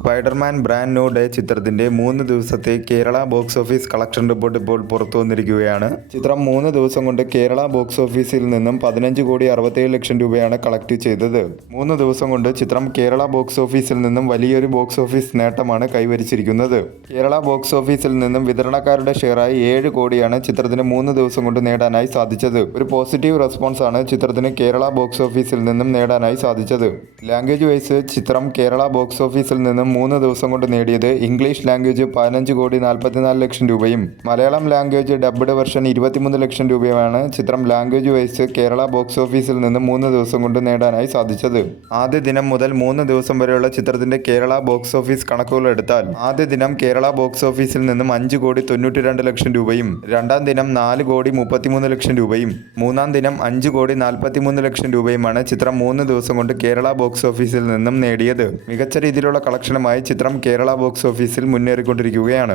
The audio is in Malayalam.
സ്പൈഡർമാൻ ബ്രാൻഡ് ന്യൂ ഡേ ചിത്രത്തിന്റെ 3 ദിവസത്തെ Kerala box office collection report ഇപ്പോൾ പുറത്തു വന്നിരിക്കുകയാണ്. ചിത്രം 3 ദിവസം കൊണ്ട് കേരള ബോക്സ് ഓഫീസിൽ നിന്നും 15,67,00,000 രൂപയാണ് കളക്ട് ചെയ്തത്. 3 ദിവസം കൊണ്ട് ചിത്രം കേരള ബോക്സ് ഓഫീസിൽ നിന്നും വലിയൊരു ബോക്സ് ഓഫീസ് നേട്ടമാണ് കൈവരിച്ചിരിക്കുന്നത്. കേരള ബോക്സ് ഓഫീസിൽ നിന്നും വിതരണക്കാരുടെ ഷെയറായി 7 കോടിയാണ് ചിത്രത്തിന് 3 ദിവസം കൊണ്ട് നേടാനായി സാധിച്ചത്. ഒരു പോസിറ്റീവ് റെസ്പോൺസ് ആണ് ചിത്രത്തിന് കേരള ബോക്സ് ഓഫീസിൽ നിന്നും നേടാനായി സാധിച്ചത്. ലാംഗ്വേജ് വൈസ് ചിത്രം കേരള ബോക്സ് ഓഫീസിൽ നിന്നും 3 ദിവസം കൊണ്ട് നേടിയത് ഇംഗ്ലീഷ് ലാംഗ്വേജ് 15,44,00,000 രൂപയും മലയാളം ലാംഗ്വേജ് ഡബ്ഡ് വെർഷൻ 23 ലക്ഷം രൂപയുമാണ് ചിത്രം ലാംഗ്വേജ് വൈസ് കേരള ബോക്സ് ഓഫീസിൽ നിന്നും 3 ദിവസം കൊണ്ട് നേടാനായി സാധിച്ചത്. ആദ്യ ദിനം മുതൽ 3 ദിവസം വരെയുള്ള ചിത്രത്തിന്റെ കേരള ബോക്സ് ഓഫീസ് കണക്കുകൾ എടുത്താൽ ആദ്യ ദിനം കേരള ബോക്സ് ഓഫീസിൽ നിന്നും 5,92,00,000 രൂപയും രണ്ടാം ദിനം 4,33,00,000 രൂപയും മൂന്നാം ദിനം 5,43,00,000 രൂപയുമാണ് ചിത്രം 3 ദിവസം കൊണ്ട് കേരള ബോക്സ് ഓഫീസിൽ നിന്നും നേടിയത്. മികച്ച രീതിയിലുള്ള കളക്ഷനുമായി ചിത്രം കേരള ബോക്സ് ഓഫീസിൽ മുന്നേറിക്കൊണ്ടിരിക്കുകയാണ്.